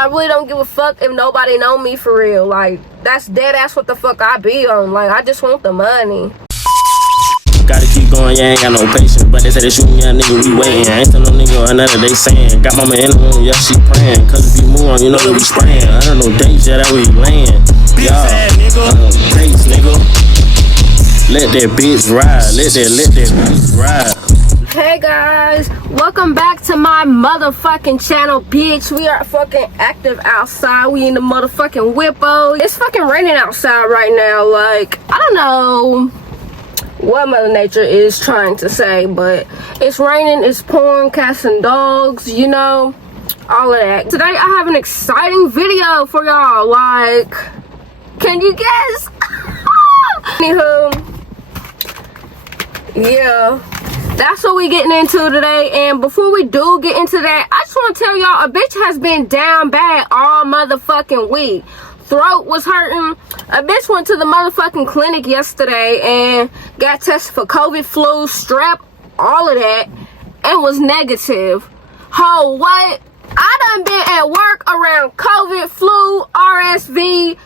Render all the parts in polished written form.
I really don't give a fuck if nobody know me for real. Like, that's dead ass what the fuck I be on. Like, I just want the money. Gotta keep going, yeah, ain't got no patience. But they say they shoot me, yeah, nigga, we waiting. Ain't tell no nigga or another, they saying. Got mama in the room, yeah, she praying. Cause if you move on, you know we spraying. I don't know dates, yeah, that we laying. Y'all, dates, nigga. Let that bitch ride, let that bitch ride. Hey guys, welcome back to my motherfucking channel, bitch. We are fucking active outside. We in the motherfucking whippo. It's fucking raining outside right now. Like, I don't know what Mother Nature is trying to say, but it's raining, it's pouring, cats and dogs, you know, all of that. Today I have an exciting video for y'all. Like, can you guess? Anywho, yeah, that's what we getting into today. And before we do get into that, I just want to tell y'all, a bitch has been down bad all motherfucking week. Throat was hurting. A bitch went to the motherfucking clinic yesterday and got tested for COVID, flu, strep, all of that, and was negative. Oh, what? I done been at work around COVID, flu, RSV.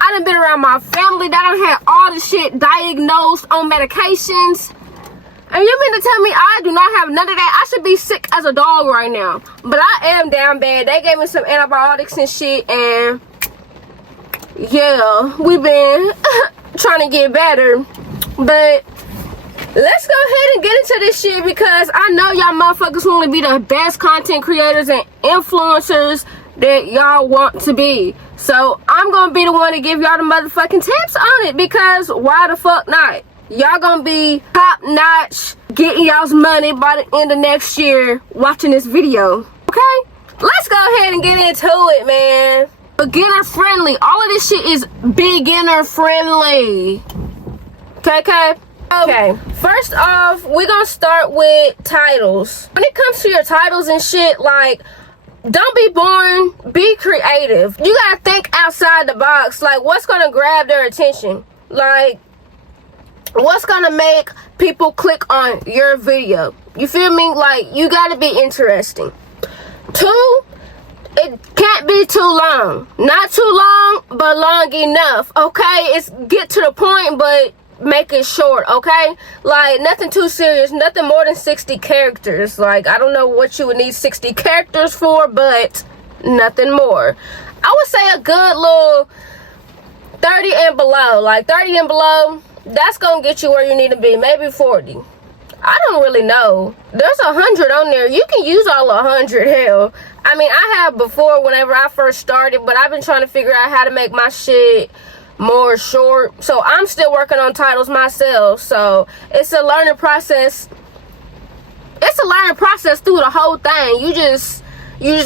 I done been around my family that done had all the shit diagnosed on medications. And you mean to tell me I do not have none of that? I should be sick as a dog right now. But I am down bad. They gave me some antibiotics and shit, and yeah, we've been trying to get better. But let's go ahead and get into this shit, because I know y'all motherfuckers want to be the best content creators and influencers that y'all want to be. So I'm gonna be the one to give y'all the motherfucking tips on it, because why the fuck not? Y'all gonna be top notch getting y'all's money by the end of next year watching this video. Okay, let's go ahead and get into it, man. Beginner friendly. All of this shit is beginner friendly. Okay. First off, we're gonna start with titles. When it comes to your titles and shit, like, don't be boring, be creative. You gotta think outside the box. Like, what's gonna grab their attention? Like, what's gonna make people click on your video? You feel me? Like, you gotta be interesting. 2, it can't be too long. Not too long, but long enough. Okay, it's get to the point, but make it short. Okay, like, nothing too serious, nothing more than 60 characters. Like, I don't know what you would need 60 characters for, but nothing more. I would say a good little 30 and below. Like, 30 and below, that's gonna get you where you need to be. Maybe 40. I don't really know. There's 100 on there. You can use all 100. Hell, I mean, I have before whenever I first started, but I've been trying to figure out how to make my shit more short. So I'm still working on titles myself. So it's a learning process. It's a learning process through the whole thing. You just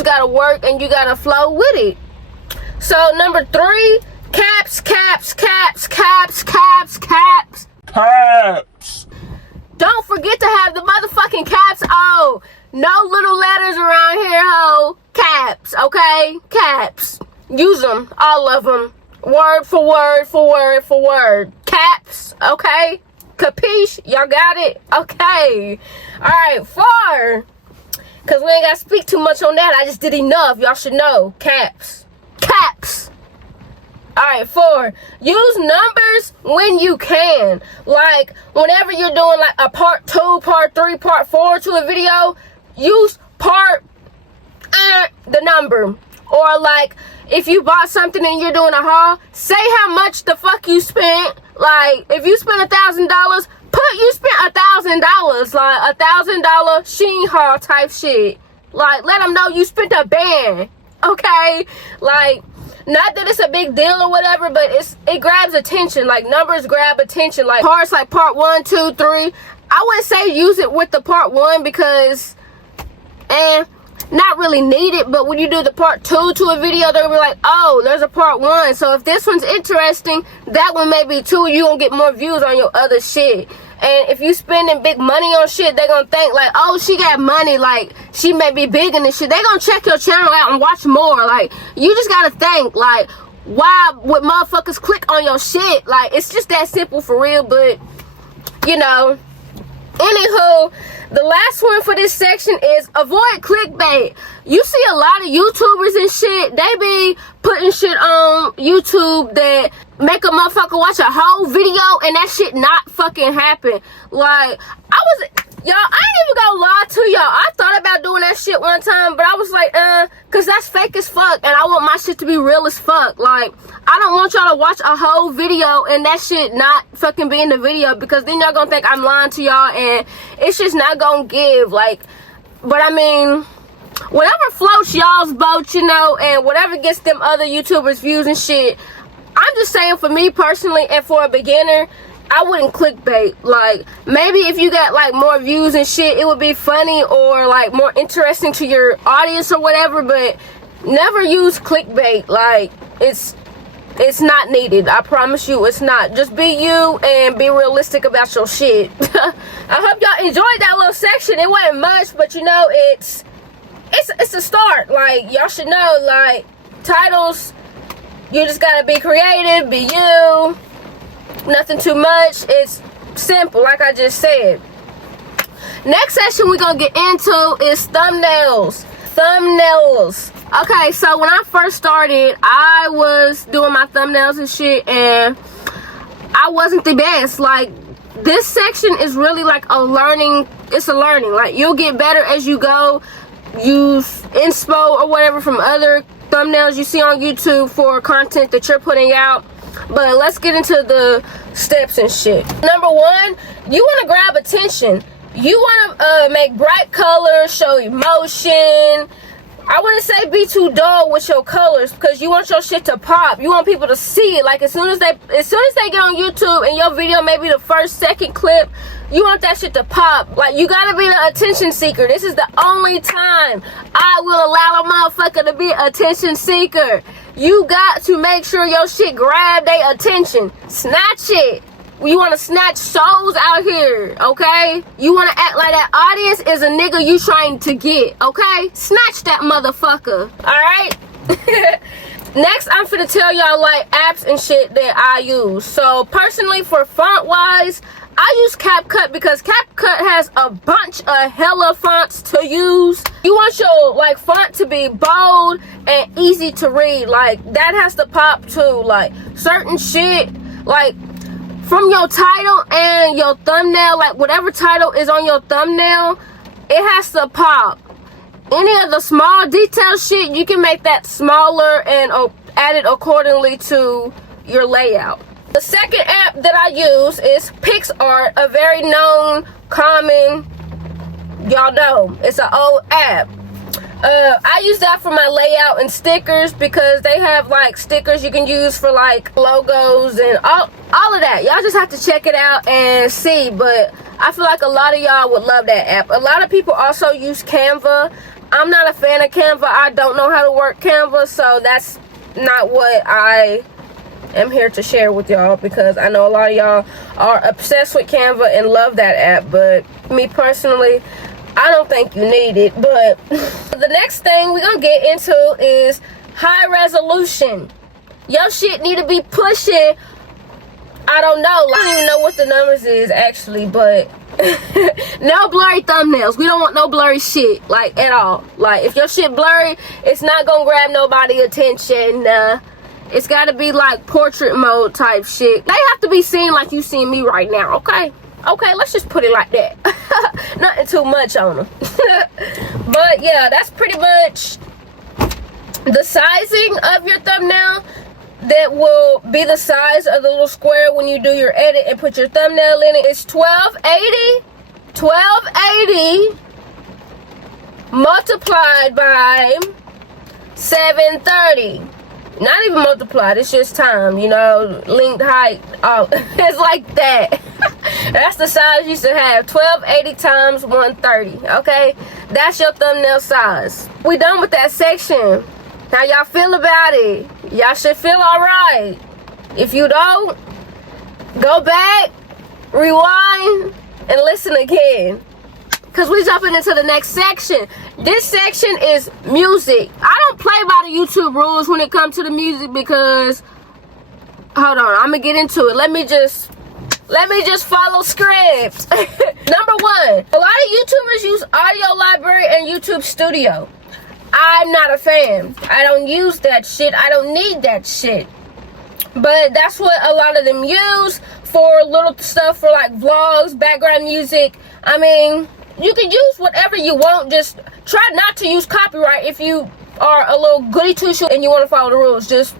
gotta work and you gotta flow with it. So number 3, caps. Don't forget to have the motherfucking caps on. No little letters around here, ho. Caps, okay? Caps. Use them, all of them. Word for word. Caps, okay? Capiche? Y'all got it? Okay. Alright, 4. Because we ain't got to speak too much on that. I just did enough. Y'all should know. Caps. Alright, 4. Use numbers when you can. Like, whenever you're doing like a part 2, part 3, part 4 to a video, use part the number. Or like, if you bought something and you're doing a haul, say how much the fuck you spent. Like, if you spent $1,000, put you spent $1,000. Like, $1,000 Sheen haul type shit. Like, let them know you spent a band. Okay? Like, not that it's a big deal or whatever, but it grabs attention. Like, numbers grab attention. Like, parts like part 1, 2, 3. I wouldn't say use it with the part 1 because, not really need it. But when you do the part 2 to a video, they'll be like, oh, there's a part 1. So if this one's interesting, that one may be 2. You gonna get more views on your other shit. And if you spending big money on shit, they gonna think like, oh, she got money, like, she may be big in this shit. They gonna check your channel out and watch more. Like, you just gotta think, like, why would motherfuckers click on your shit? Like, it's just that simple for real. But, you know, Anywho, the last one for this section is avoid clickbait. You see a lot of YouTubers and shit, they be putting shit on YouTube that make a motherfucker watch a whole video and that shit not fucking happen. Like, y'all, I ain't even gonna lie to y'all. I thought about doing that shit one time, but I was like, cause that's fake as fuck, and I want my shit to be real as fuck. Like, I don't want y'all to watch a whole video and that shit not fucking be in the video, because then y'all gonna think I'm lying to y'all, and it's just not gonna give. Like, but I mean, whatever floats y'all's boat, you know, and whatever gets them other YouTubers views and shit. I'm just saying, for me personally, and for a beginner, I wouldn't clickbait. Like, maybe if you got like more views and shit, it would be funny or like more interesting to your audience or whatever, but never use clickbait. Like, it's not needed. I promise you, it's not. Just be you and be realistic about your shit. I hope y'all enjoyed that little section. It wasn't much, but you know, it's a start. Like, y'all should know, like, titles, you just gotta be creative, be you. Nothing too much. It's simple, like I just said. Next section we're gonna get into is thumbnails. Okay, so when I first started, I was doing my thumbnails and shit, and I wasn't the best. Like, this section is really like a learning. It's a learning. Like, you'll get better as you go. Use inspo or whatever from other thumbnails you see on YouTube for content that you're putting out. But let's get into the steps and shit. Number one, you want to grab attention. You want to make bright colors, show emotion. I wouldn't say be too dull with your colors, because you want your shit to pop. You want people to see it. Like, as soon as they get on YouTube and your video may be the first, second clip, you want that shit to pop. Like, you gotta be the attention seeker. This is the only time I will allow a motherfucker to be an attention seeker. You got to make sure your shit grab their attention. Snatch it. You want to snatch souls out here, okay? You want to act like that audience is a nigga you trying to get, okay? Snatch that motherfucker, alright? Next, I'm finna tell y'all, like, apps and shit that I use. So, personally, for font-wise, I use CapCut because CapCut has a bunch of hella fonts to use. You want your, like, font to be bold and easy to read. Like, that has to pop too. Like, certain shit, like, from your title and your thumbnail, like, whatever title is on your thumbnail, it has to pop. Any of the small detail shit, you can make that smaller and add it accordingly to your layout. The second app that I use is PixArt, a very known, common, y'all know, it's an old app. I use that for my layout and stickers, because they have like stickers you can use for like logos and all of that. Y'all just have to check it out and see, but I feel like a lot of y'all would love that app. A lot of people also use Canva. I'm not a fan of Canva. I don't know how to work Canva, so that's not what I am here to share with y'all, because I know a lot of y'all are obsessed with Canva and love that app, but me personally, I don't think you need it. But the next thing we're gonna get into is high resolution. Your shit need to be pushing, I don't know, I don't even know what the numbers is actually, but no blurry thumbnails. We don't want no blurry shit, like, at all. Like, if your shit blurry, it's not gonna grab nobody attention. It's gotta be like portrait mode type shit. They have to be seen like you see me right now, okay? Okay, let's just put it like that. Nothing too much on them. But yeah, that's pretty much the sizing of your thumbnail. That will be the size of the little square when you do your edit and put your thumbnail in it. It's 1280 multiplied by 730. Not even multiplied, it's just time, you know, linked height. Oh, it's like that. That's the size you should have. 1280 times 130, okay? That's your thumbnail size. We done with that section. How y'all feel about it? Y'all should feel alright. If you don't, go back, rewind, and listen again. Because we're jumping into the next section. This section is music. I don't play by the YouTube rules when it comes to the music, because, hold on, I'm going to get into it. Let me just Let me just follow script. Number one, a lot of YouTubers use Audio Library and YouTube Studio. I'm not a fan. I don't use that shit. I don't need that shit. But that's what a lot of them use for little stuff for like vlogs, background music. I mean, you can use whatever you want. Just try not to use copyright if you are a little goody two-shoe and you want to follow the rules. Just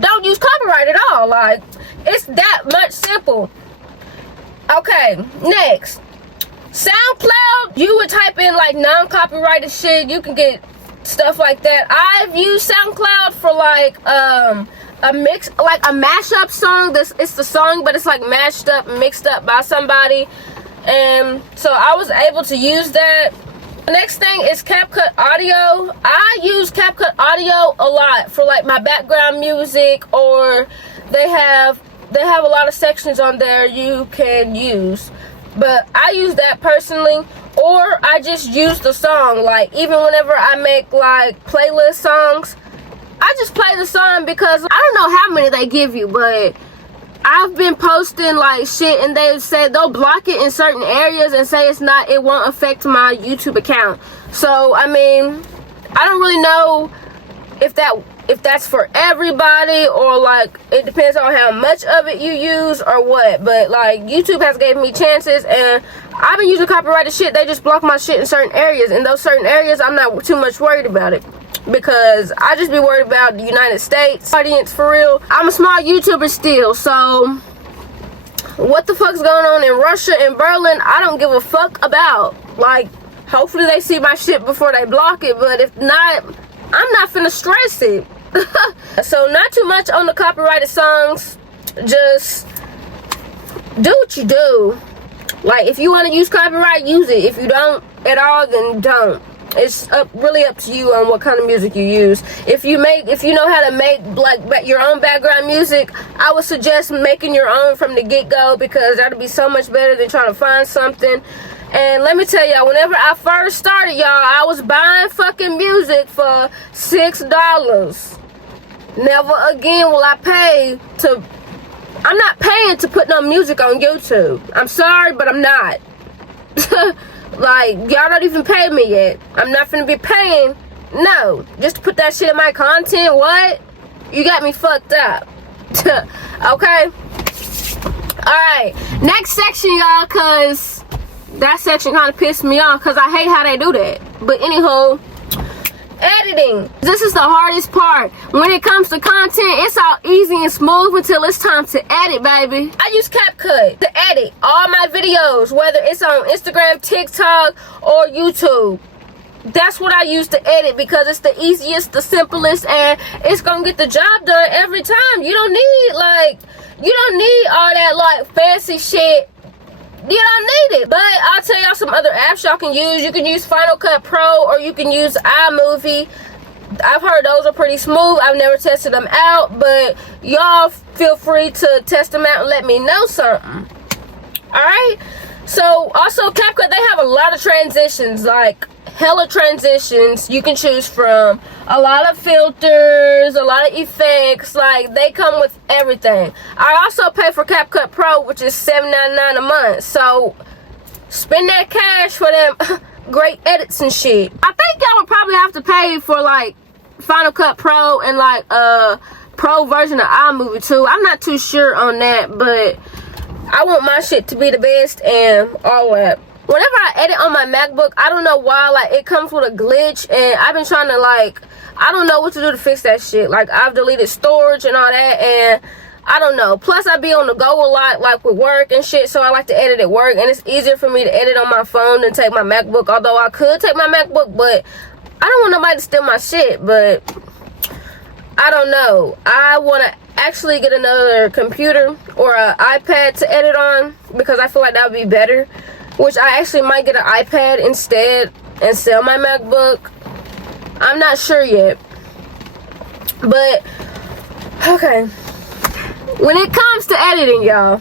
don't use copyright at all. Like, it's that much simple. Okay, next. SoundCloud, you would type in like non-copyrighted shit. You can get stuff like that. I've used SoundCloud for like a mix, like a mashup song. It's the song, but it's like mashed up, mixed up by somebody. And so I was able to use that. The next thing is CapCut Audio. I use CapCut Audio a lot for like my background music, or they have a lot of sections on there you can use. But I use that personally, or I just use the song. Like, even whenever I make like playlist songs, I just play the song because I don't know how many they give you, but I've been posting like shit and they said they'll block it in certain areas and say it won't affect my YouTube account. So I mean, I don't really know if that's for everybody, or like it depends on how much of it you use or what. But like, YouTube has gave me chances, and I've been using copyrighted shit. They just block my shit in certain areas. In those certain areas, I'm not too much worried about it, because I just be worried about the United States audience for real. I'm a small YouTuber still, so what the fuck's going on in Russia and Berlin, I don't give a fuck about. Like, hopefully they see my shit before they block it, but if not, I'm not finna stress it. So not too much on the copyrighted songs. Just do what you do. Like, if you want to use copyright, use it. If you don't at all, then don't. It's really up to you on what kind of music you use. If you know how to make like your own background music, I would suggest making your own from the get-go, because that'll be so much better than trying to find something. And let me tell y'all, whenever I first started, y'all, I was buying fucking music for $6. Never again will I pay to... I'm not paying to put no music on YouTube. I'm sorry, but I'm not. Like, y'all don't even pay me yet. I'm not finna be paying, no, just to put that shit in my content. What? You got me fucked up. Okay? Alright, next section, y'all, because that section kind of pissed me off, because I hate how they do that. But anywho, editing. This is the hardest part. When it comes to content, it's all easy and smooth until it's time to edit, baby. I use CapCut to edit all my videos, whether it's on Instagram, TikTok, or YouTube. That's what I use to edit, because it's the easiest, the simplest, and it's gonna get the job done every time. You don't need all that like fancy shit. You don't need it. But I'll tell y'all some other apps y'all can use. You can use Final Cut Pro, or you can use iMovie. I've heard those are pretty smooth. I've never tested them out, but y'all feel free to test them out and let me know something. Alright? So also CapCut, they have a lot of transitions, like hella transitions you can choose from. A lot of filters, a lot of effects. Like, they come with everything. I also pay for CapCut Pro, which is $7.99 a month. So spend that cash for them great edits and shit. I think y'all would probably have to pay for like Final Cut Pro and like a pro version of iMovie too. I'm not too sure on that, but I want my shit to be the best and all that. Whenever I edit on my MacBook, I don't know why, like, it comes with a glitch, and I've been trying to, like, I don't know what to do to fix that shit. Like, I've deleted storage and all that, and I don't know. Plus, I be on the go a lot, like, with work and shit, so I like to edit at work, and it's easier for me to edit on my phone than take my MacBook, although I could take my MacBook, but I don't want nobody to steal my shit. But I don't know. I want to actually get another computer or an iPad to edit on, because I feel like that would be better. Which I actually might get an iPad instead and sell my MacBook. I'm not sure yet. But, okay. When it comes to editing, y'all.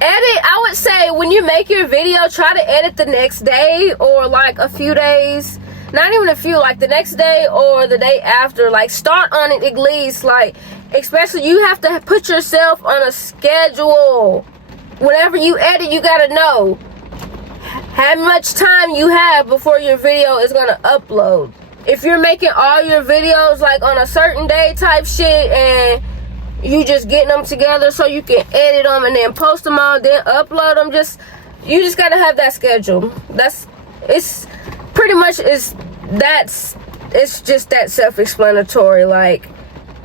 I would say when you make your video, try to edit the next day or like a few days. Not even a few, like the next day or the day after. Like, start on it at least. Like, especially you have to put yourself on a schedule. whenever you edit, you gotta know how much time you have before your video is gonna upload. If you're making all your videos like on a certain day type shit and you just getting them together so you can edit them and then post them all, then upload them, you just gotta have that schedule. It's pretty much it's just that self-explanatory. Like,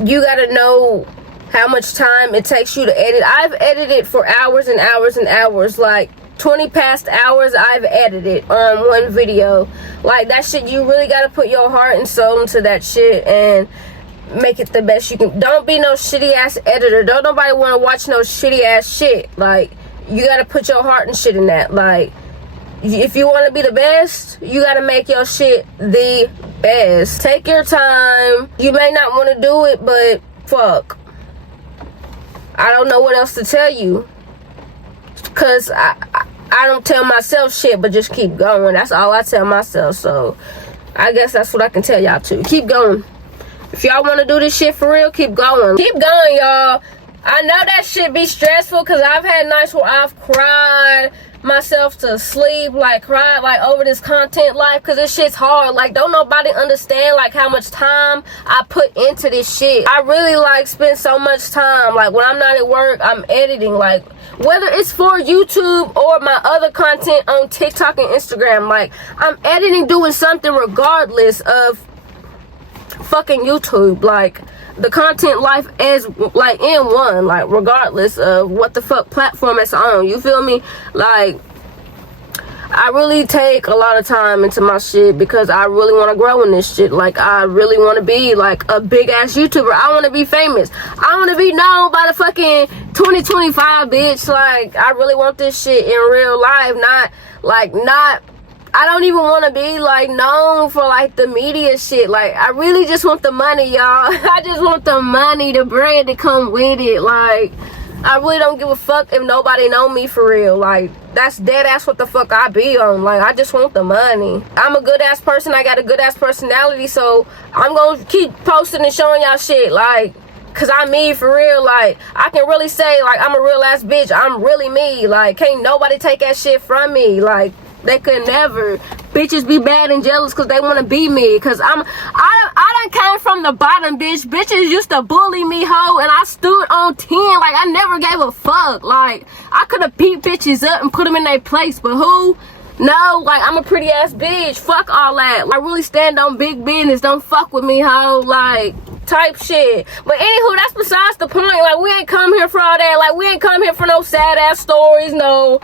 you gotta know how much time it takes you to edit. I've edited for hours and hours and hours, like 20 past hours I've edited on one video. Like, that shit, you really gotta put your heart and soul into that shit and make it the best you can. Don't be no shitty ass editor. Don't nobody want to watch no shitty ass shit. Like, you gotta put your heart and shit in that. Like, if you want to be the best, you gotta make your shit the best. Take your time. You may not want to do it, but fuck, I don't know what else to tell you, cause I don't tell myself shit, but just keep going. That's all I tell myself. So I guess that's what I can tell y'all too. Keep going. If y'all want to do this shit for real, keep going. Keep going, y'all. I know that shit be stressful, because I've had nights where I've cried myself to sleep, like cried like over this content life, because this shit's hard. Like, don't nobody understand like how much time I put into this shit. I really like spend so much time, like when I'm not at work, I'm editing, like whether it's for YouTube or my other content on TikTok and Instagram. Like, I'm editing, doing something regardless of fucking YouTube. Like, the content life is like in one, like regardless of what the fuck platform it's on. You feel me? Like, I really take a lot of time into my shit because I really want to grow in this shit. Like, I really want to be like a big ass YouTuber. I want to be famous. I want to be known by the fucking 2025, bitch. Like, I really want this shit in real life. I don't even want to be like known for like the media shit. Like, I really just want the money, y'all. I just want the money, the bread to come with it. Like, I really don't give a fuck if nobody know me for real. Like, that's dead ass what the fuck I be on. Like, I just want the money. I'm a good ass person. I got a good ass personality, so I'm gonna keep posting and showing y'all shit. Like, cause I'm me for real. Like, I can really say like I'm a real ass bitch. I'm really me. Like, can't nobody take that shit from me. Like, they could never. Bitches be bad and jealous because they want to be me. Because I done came from the bottom, bitch. Bitches used to bully me, hoe, and I stood on 10. Like, I never gave a fuck. Like, I could have beat bitches up and put them in their place, but who? No, like, I'm a pretty ass bitch. Fuck all that. Like, I really stand on big business. Don't fuck with me, hoe. Like, type shit. But anywho, that's besides the point. Like, we ain't come here for all that. Like, we ain't come here for no sad ass stories, no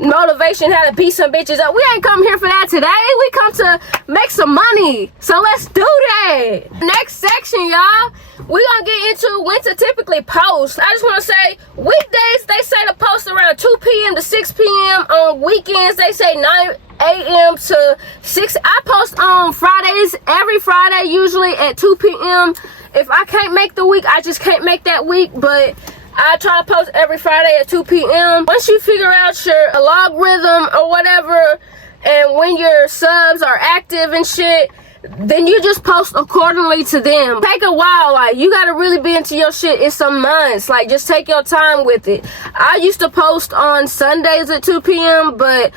motivation how to beat some bitches up. We ain't come here for that today. We come to make some money. So let's do that. Next section, y'all, we gonna get into when to typically post. I just want to say, weekdays they say to post around 2 p.m. to 6 p.m. On weekends they say 9 a.m. to 6. I post on Fridays, every Friday, usually at 2 p.m. If I can't make the week, I just can't make that week, but I try to post every Friday at 2 p.m. Once you figure out your logarithm or whatever, and when your subs are active and shit, then you just post accordingly to them. Take a while. Like, you gotta really be into your shit in some months. Like, just take your time with it. I used to post on Sundays at 2 p.m., but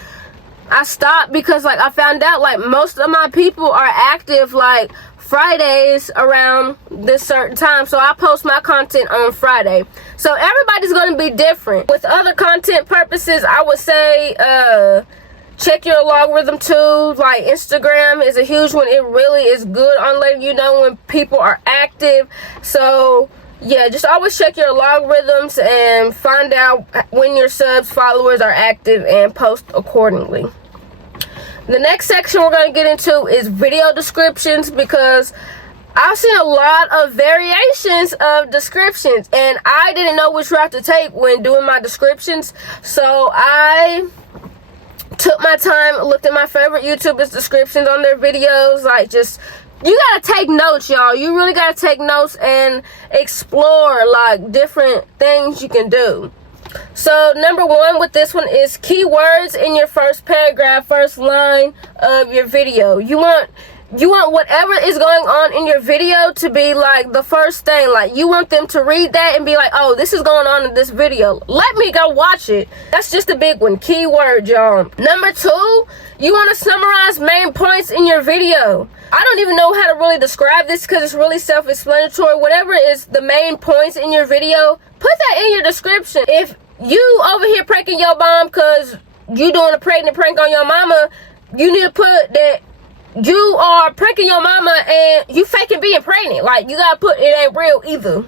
I stopped because, like, I found out, like, most of my people are active, like, Fridays around this certain time. So I post my content on Friday. So everybody's going to be different. With other content purposes, I would say check your logarithm too. Like, Instagram is a huge one. It really is good on letting you know when people are active. So yeah, just always check your logarithms and find out when your subs, followers are active, and post accordingly. The next section we're going to get into is video descriptions, because I've seen a lot of variations of descriptions and I didn't know which route to take when doing my descriptions. So I took my time, looked at my favorite YouTubers' descriptions on their videos. Like, just, you gotta take notes, y'all. You really gotta take notes and explore like different things you can do. So number one with this one is keywords in your first paragraph, first line of your video. You want You want whatever is going on in your video to be like the first thing. Like, you want them to read that and be like, oh, this is going on in this video. Let me go watch it. That's just a big one. Keyword, y'all. Number 2, you want to summarize main points in your video. I don't even know how to really describe this because it's really self-explanatory. Whatever is the main points in your video, put that in your description. If you over here pranking your mom because you doing a pregnant prank on your mama, you need to put that you are pranking your mama and you faking being pregnant. Like, you gotta put it ain't real either.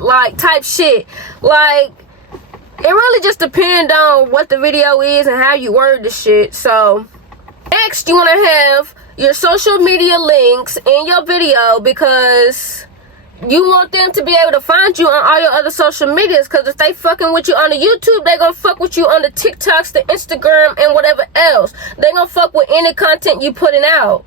Like, type shit. Like, it really just depends on what the video is and how you word the shit. So, next, you want to have your social media links in your video because you want them to be able to find you on all your other social medias. Because if they fucking with you on the YouTube, they gonna fuck with you on the TikToks, the Instagram, and whatever else. They gonna fuck with any content you putting out.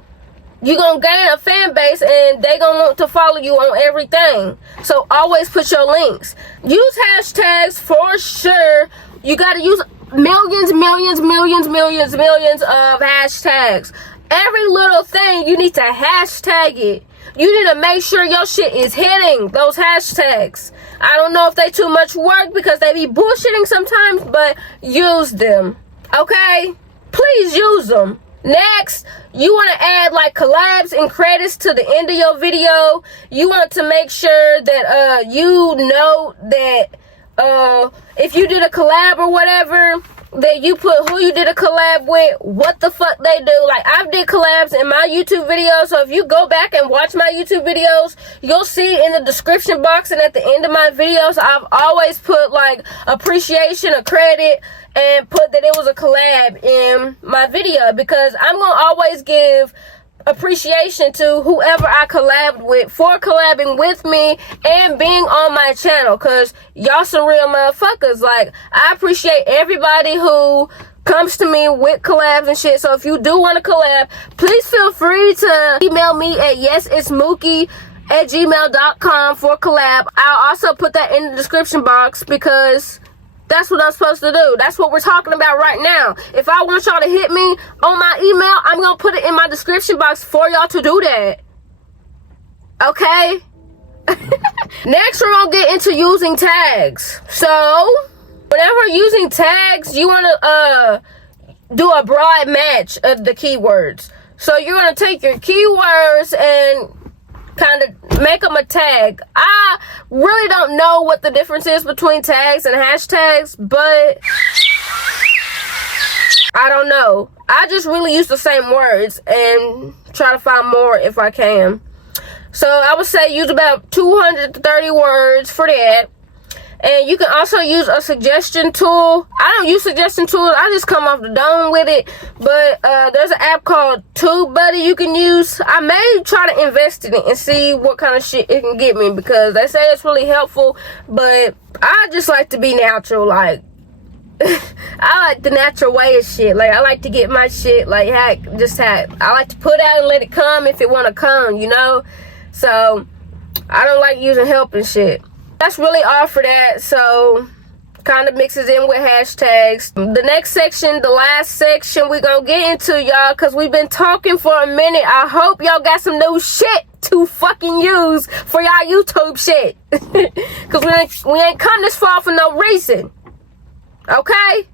You gonna gain a fan base and they gonna want to follow you on everything. So always put your links. Use hashtags for sure. You gotta use millions of hashtags. Every little thing, you need to hashtag it. You need to make sure your shit is hitting those hashtags. I don't know if they too much work because they be bullshitting sometimes, but use them. Okay? Please use them. Next, you want to add like collabs and credits to the end of your video. You want to make sure that you know that if you did a collab or whatever, that you put who you did a collab with, what the fuck they do. Like, I've did collabs in my YouTube videos, so if you go back and watch my YouTube videos, you'll see in the description box and at the end of my videos, I've always put like appreciation, a credit, and put that it was a collab in my video, because I'm gonna always give appreciation to whoever I collabed with for collabing with me and being on my channel, because y'all some real motherfuckers. Like, I appreciate everybody who comes to me with collabs and shit. So if you do want to collab, please feel free to email me at yessitsmookie@gmail.com for collab. I'll also put that in the description box because that's what I'm supposed to do. That's what we're talking about right now. If I want y'all to hit me on my email, I'm going to put it in my description box for y'all to do that. Okay? Next, we're going to get into using tags. So, whenever using tags, you want to do a broad match of the keywords. So, you're going to take your keywords and kind of make them a tag. I really don't know what the difference is between tags and hashtags, but I don't know. I just really use the same words and try to find more if I can. So I would say use about 230 words for that. And you can also use a suggestion tool. I don't use suggestion tools. I just come off the dome with it. But there's an app called TubeBuddy you can use. I may try to invest in it and see what kind of shit it can get me, because they say it's really helpful. But I just like to be natural. Like, I like the natural way of shit. Like, I like to get my shit, like, I like to put out and let it come if it want to come, you know? So, I don't like using help and shit. That's really all for that. So, kind of mixes in with hashtags. The next section, the last section we're going to get into, y'all, because we've been talking for a minute. I hope y'all got some new shit to fucking use for y'all YouTube shit. Because we ain't come this far for no reason. Okay?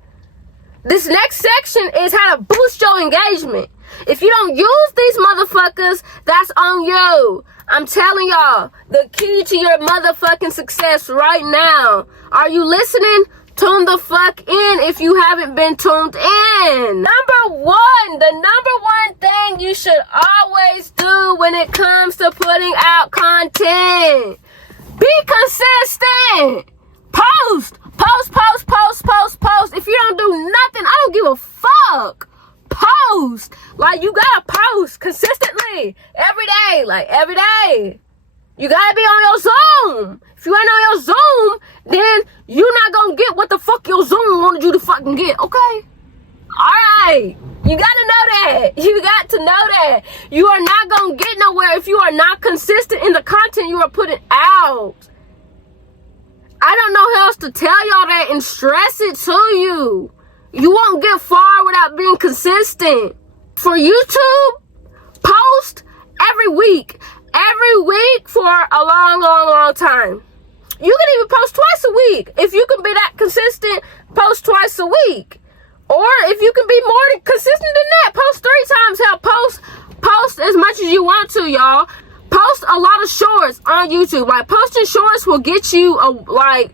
This next section is how to boost your engagement. If you don't use these motherfuckers, that's on you. I'm telling y'all, the key to your motherfucking success right now. Are you listening? Tune the fuck in if you haven't been tuned in. Number one, the number one thing you should always do when it comes to putting out content. Be consistent. Post. If you don't do nothing, I don't give a fuck. Post. Like, you gotta post consistently every day. Like, every day. You gotta be on your Zoom. If you ain't on your Zoom, then you're not gonna get what the fuck your Zoom wanted you to fucking get, okay? Alright. You gotta know that. You got to know that. You are not gonna get nowhere if you are not consistent in the content you are putting out. I don't know how else to tell y'all that and stress it to you. You won't get far without being consistent. For YouTube, post every week for a long time. You can even post twice a week. If you can be that consistent, post twice a week. Or if you can be more consistent than that, post 3 times. Hell, post as much as you want to, y'all. Post a lot of shorts on YouTube. Like, posting shorts will get you,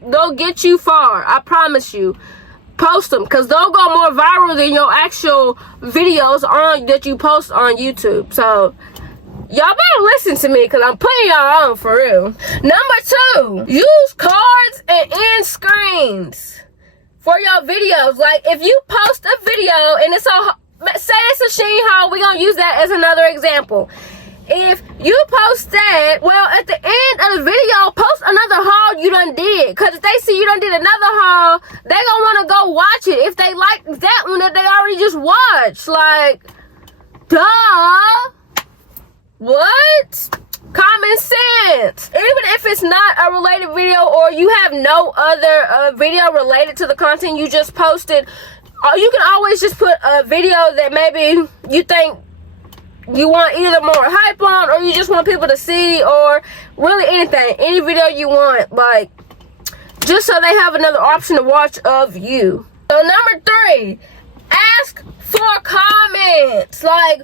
they'll get you far. I promise you. Post them, because they'll go more viral than your actual videos that you post on YouTube. So, y'all better listen to me, because I'm putting y'all on for real. Number 2, use cards and end screens for your videos. Like, if you post a video and it's say it's a Sheen haul, we're going to use that as another example. If you post that, well, at the end of the video, post another haul you done did. Because if they see you done did another haul, they going to want to go watch it. If they like that one that they already just watched. Like, duh. What? Common sense. Even if it's not a related video or you have no other video related to the content you just posted, you can always just put a video that maybe you think you want either more hype on, or you just want people to see, or really anything, any video you want, like, just so they have another option to watch of you. So number 3, ask for comments. Like,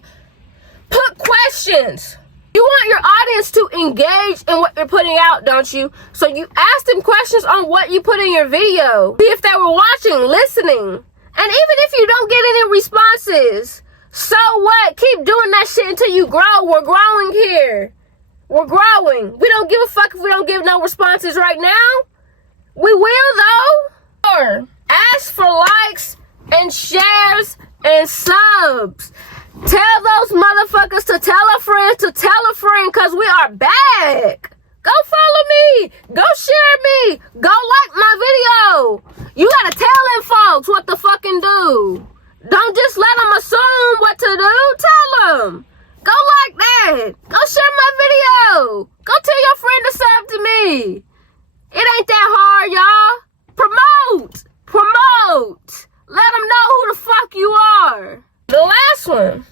put questions. You want your audience to engage in what you're putting out, don't you? So you ask them questions on what you put in your video. See if they were watching, listening. And even if you don't get any responses, so what? Keep doing that shit until you grow. We're growing here. We're growing. We don't give a fuck if we don't give no responses right now. We will, though. Or ask for likes and shares and subs. Tell those motherfuckers to tell a friend to tell a friend, because we are back. Go follow me. Go share me. Go like my video. You gotta tell them folks what to fucking do. Don't just let them assume what to do. Tell them. Go like that. Go share my video. Go tell your friend to sub to me. It ain't that hard, y'all. Promote. Let them know who the fuck you are. The last one.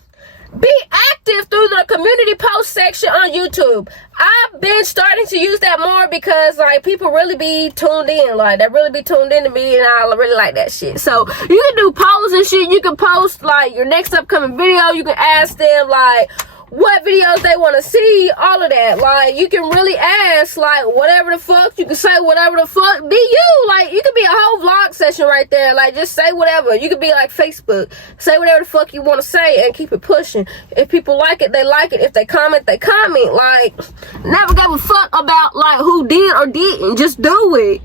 Be active through the community post section on YouTube. I've been starting to use that more because, like, people really be tuned in. Like, they really be tuned in to me, and I really like that shit. So, you can do polls and shit. You can post, like, your next upcoming video. You can ask them, like, what videos they want to see, all of that. Like, you can really ask, like, whatever the fuck. You can say whatever the fuck. Be you. Like, you could be a whole vlog session right there. Like, just say whatever. You could be like Facebook. Say whatever the fuck you want to say and keep it pushing. If people like it, they like it. If they comment, they comment. Like, never gave a fuck about, like, who did or didn't. Just do it.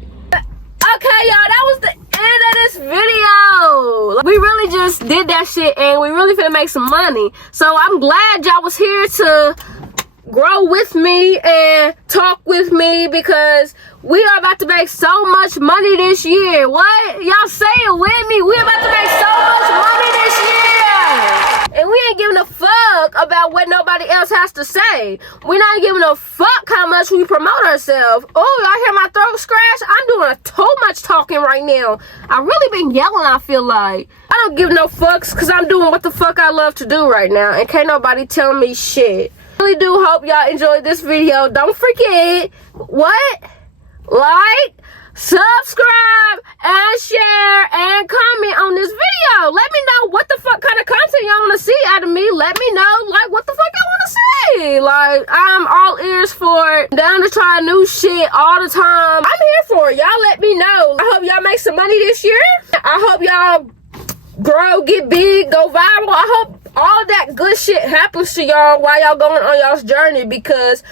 Okay, y'all, that was the end of this video. We really just did that shit, and we really finna make some money. So I'm glad y'all was here to grow with me and talk with me, because we are about to make so much money this year. What? Y'all say it with me. We're about to make so much money this year. And we ain't giving a fuck about what nobody else has to say. We're not giving a fuck how much we promote ourselves. Oh, y'all hear my throat scratch? I'm doing too much talking right now. I really been yelling, I feel like. I don't give no fucks, because I'm doing what the fuck I love to do right now. And can't nobody tell me shit. I really do hope y'all enjoyed this video. Don't forget, what? Like, subscribe, and share, and comment on this video. Let me know what the fuck kind of content y'all want to see out of me. Let me know, like, what the fuck I want to say. Like, I'm all ears for it. Down to try new shit all the time. I'm here for it. Y'all let me know. I hope y'all make some money this year. I hope y'all grow, get big, go viral. I hope all that good shit happens to y'all while y'all going on y'all's journey, because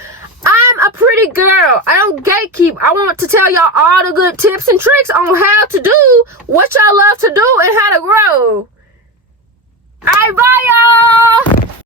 I'm a pretty girl. I don't gatekeep. I want to tell y'all all the good tips and tricks on how to do what y'all love to do and how to grow.